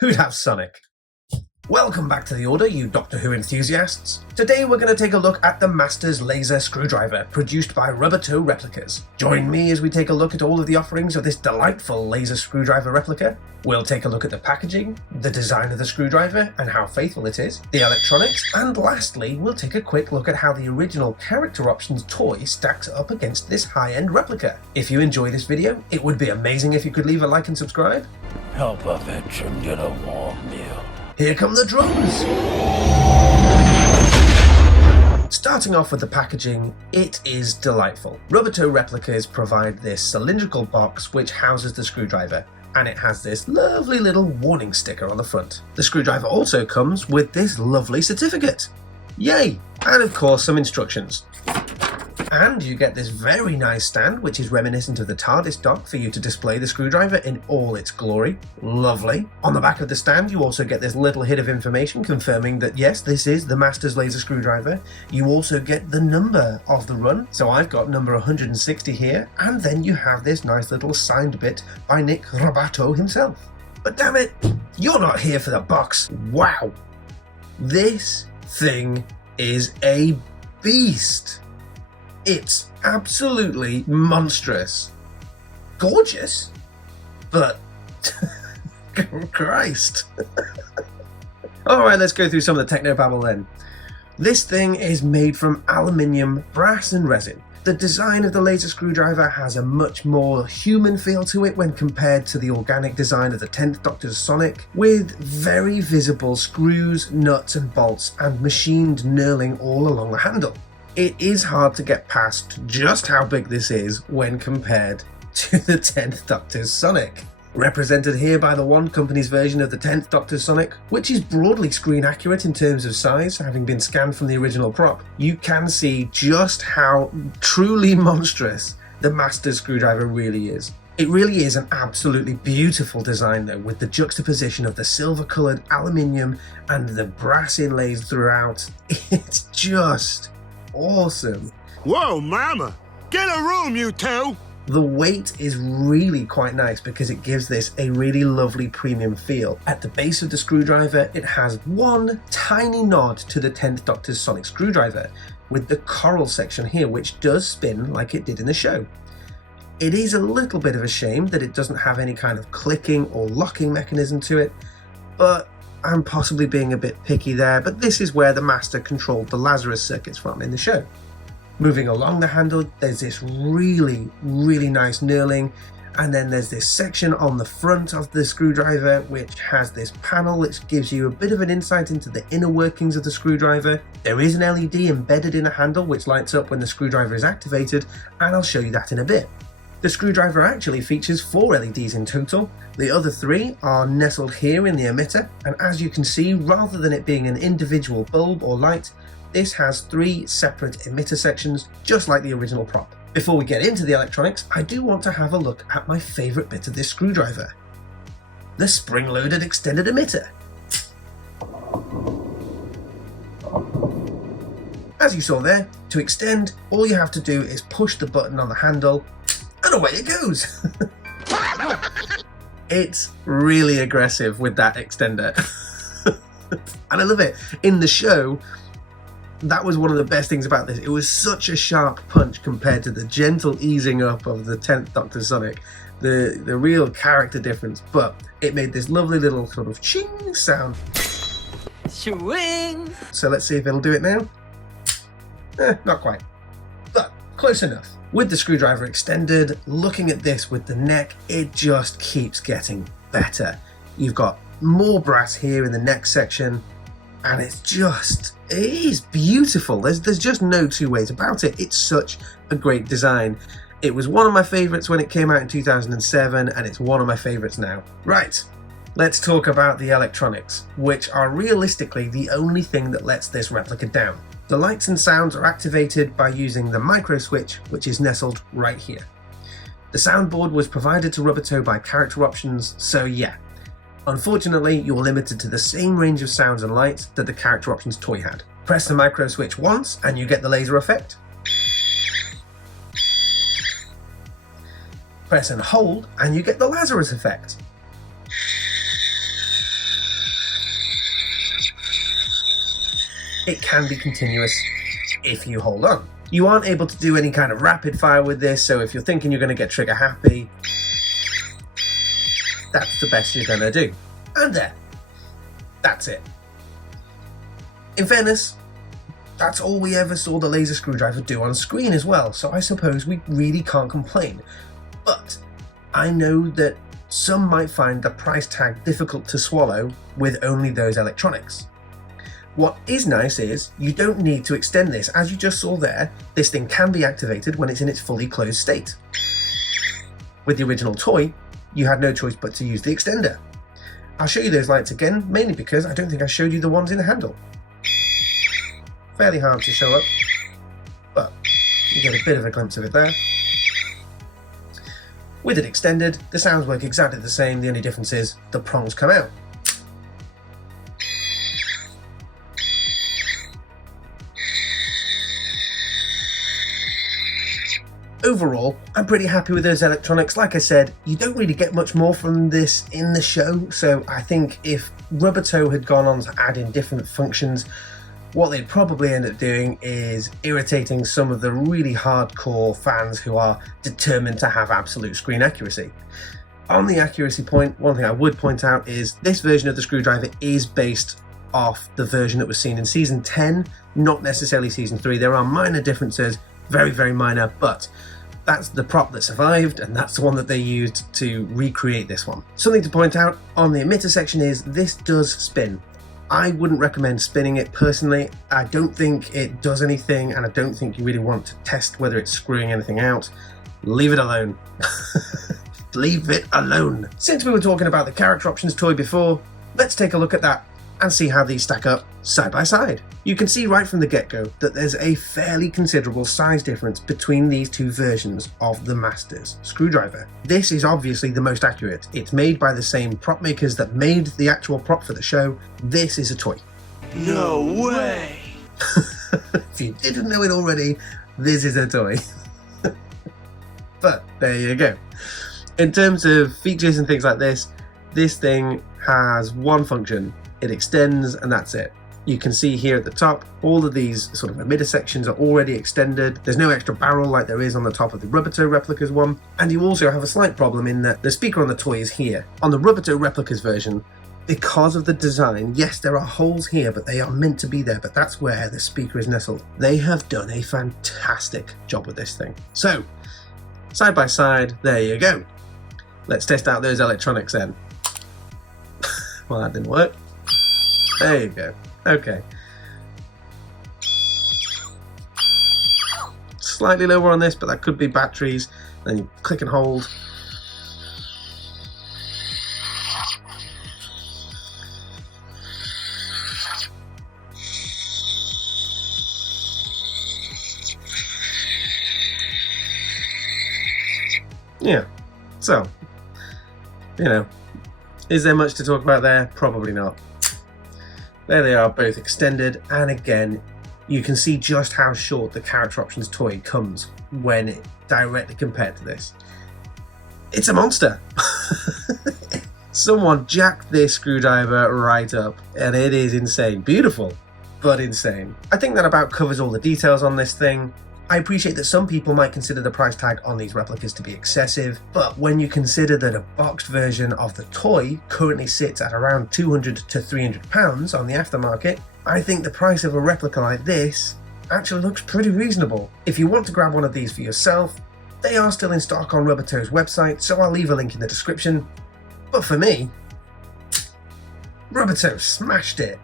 Who'd have Sonic? Welcome back to the Order, you Doctor Who enthusiasts. Today we're going to take a look at the Master's Lazer Screwdriver, produced by Rubbertoe Replicas. Join me as we take a look at all of the offerings of this delightful Lazer Screwdriver replica. We'll take a look at the packaging, the design of the screwdriver and how faithful it is, the electronics, and lastly we'll take a quick look at how the original Character Options toy stacks up against this high-end replica. If you enjoy this video, it would be amazing if you could leave a like and subscribe. Help a veteran get a warm meal. Here come the drums! Starting off with the packaging, it is delightful. Rubbertoe Replicas provide this cylindrical box which houses the screwdriver, and it has this lovely little warning sticker on the front. The screwdriver also comes with this lovely certificate. Yay! And of course some instructions. And you get this very nice stand which is reminiscent of the TARDIS dock for you to display the screwdriver in all its glory. Lovely. On the back of the stand you also get this little hit of information confirming that yes, this is the Master's Lazer Screwdriver. You also get the number of the run, so I've got number 160 here, and then you have this nice little signed bit by Nick Robatto himself. But damn it, you're not here for the box. Wow. This thing is a beast. It's absolutely monstrous. Gorgeous, but Christ. Alright, let's go through some of the technobabble then. This thing is made from aluminium, brass and resin. The design of the Lazer Screwdriver has a much more human feel to it when compared to the organic design of the 10th Doctor's Sonic, with very visible screws, nuts and bolts and machined knurling all along the handle. It is hard to get past just how big this is when compared to the 10th Doctor's Sonic. Represented here by the One Company's version of the 10th Doctor's Sonic, which is broadly screen accurate in terms of size, having been scanned from the original prop, you can see just how truly monstrous the Master's Screwdriver really is. It really is an absolutely beautiful design though, with the juxtaposition of the silver coloured aluminium and the brass inlays throughout. It's just awesome. Whoa, mama! Get a room, you two! The weight is really quite nice because it gives this a really lovely premium feel. At the base of the screwdriver, it has one tiny nod to the 10th Doctor's Sonic screwdriver, with the coral section here, which does spin like it did in the show. It is a little bit of a shame that it doesn't have any kind of clicking or locking mechanism to it, but I'm possibly being a bit picky there, but this is where the Master controlled the Lazarus circuits from in the show. Moving along the handle, there's this really nice knurling, and then there's this section on the front of the screwdriver which has this panel which gives you a bit of an insight into the inner workings of the screwdriver. There is an LED embedded in the handle which lights up when the screwdriver is activated, and I'll show you that in a bit. The screwdriver actually features 4 LEDs in total. The other 3 are nestled here in the emitter, and as you can see, rather than it being an individual bulb or light, this has 3 separate emitter sections, just like the original prop. Before we get into the electronics, I do want to have a look at my favourite bit of this screwdriver. The spring-loaded extended emitter. As you saw there, to extend, all you have to do is push the button on the handle, and away it goes! It's really aggressive with that extender. And I love it. In the show, that was one of the best things about this. It was such a sharp punch compared to the gentle easing up of the 10th Doctor Sonic. The real character difference, but it made this lovely little sort of ching sound. Swing! So let's see if it'll do it now. Not quite, but close enough. With the screwdriver extended, looking at this with the neck, it just keeps getting better. You've got more brass here in the neck section, and it is beautiful. There's just no two ways about it. It's such a great design. It was one of my favourites when it came out in 2007, and it's one of my favourites now. Right, let's talk about the electronics, which are realistically the only thing that lets this replica down. The lights and sounds are activated by using the micro switch, which is nestled right here. The soundboard was provided to Rubbertoe by Character Options, so yeah. Unfortunately, you're limited to the same range of sounds and lights that the Character Options toy had. Press the micro switch once and you get the laser effect. Press and hold and you get the Lazarus effect. it can be continuous if you hold on. You aren't able to do any kind of rapid fire with this, so if you're thinking you're going to get trigger happy, that's the best you're going to do. And there. That's it. In fairness, that's all we ever saw the Lazer Screwdriver do on screen as well, so I suppose we really can't complain. But I know that some might find the price tag difficult to swallow with only those electronics. What is nice is you don't need to extend this. As you just saw there, this thing can be activated when it's in its fully closed state. With the original toy, you had no choice but to use the extender. I'll show you those lights again, mainly because I don't think I showed you the ones in the handle. Fairly hard to show up, but you get a bit of a glimpse of it there. With it extended, the sounds work exactly the same, the only difference is the prongs come out. Overall, I'm pretty happy with those electronics. Like I said, you don't really get much more from this in the show, so I think if Rubbertoe had gone on to add in different functions, what they'd probably end up doing is irritating some of the really hardcore fans who are determined to have absolute screen accuracy. On the accuracy point, one thing I would point out is this version of the screwdriver is based off the version that was seen in Season 10, not necessarily Season 3. There are minor differences, very, very minor, but that's the prop that survived, and that's the one that they used to recreate this one. Something to point out on the emitter section is this does spin. I wouldn't recommend spinning it personally. I don't think it does anything, and I don't think you really want to test whether it's screwing anything out. Leave it alone. Leave it alone. Since we were talking about the character options toy before, let's take a look at that and see how these stack up side by side. You can see right from the get-go that there's a fairly considerable size difference between these two versions of the Master's screwdriver. This is obviously the most accurate. It's made by the same prop makers that made the actual prop for the show. This is a toy. No way! If you didn't know it already, this is a toy. But there you go. In terms of features and things like this thing has one function. It extends and that's it. You can see here at the top, all of these sort of emitter sections are already extended. There's no extra barrel like there is on the top of the Rubbertoe Replicas one. And you also have a slight problem in that the speaker on the toy is here. On the Rubbertoe Replicas version, because of the design, yes, there are holes here, but they are meant to be there, but that's where the speaker is nestled. They have done a fantastic job with this thing. So, side by side, there you go. Let's test out those electronics then. Well, that didn't work. There you go. Okay. Slightly lower on this, but that could be batteries. Then you click and hold. Yeah. So, you know, is there much to talk about there? Probably not. There they are, both extended, and again, you can see just how short the character options toy comes when it directly compared to this. It's a monster. Someone jacked this screwdriver right up, and it is insane. Beautiful, but insane. I think that about covers all the details on this thing. I appreciate that some people might consider the price tag on these replicas to be excessive, but when you consider that a boxed version of the toy currently sits at around £200 to £300 on the aftermarket, I think the price of a replica like this actually looks pretty reasonable. If you want to grab one of these for yourself, they are still in stock on Rubbertoe's website, so I'll leave a link in the description. But for me, Rubbertoe smashed it.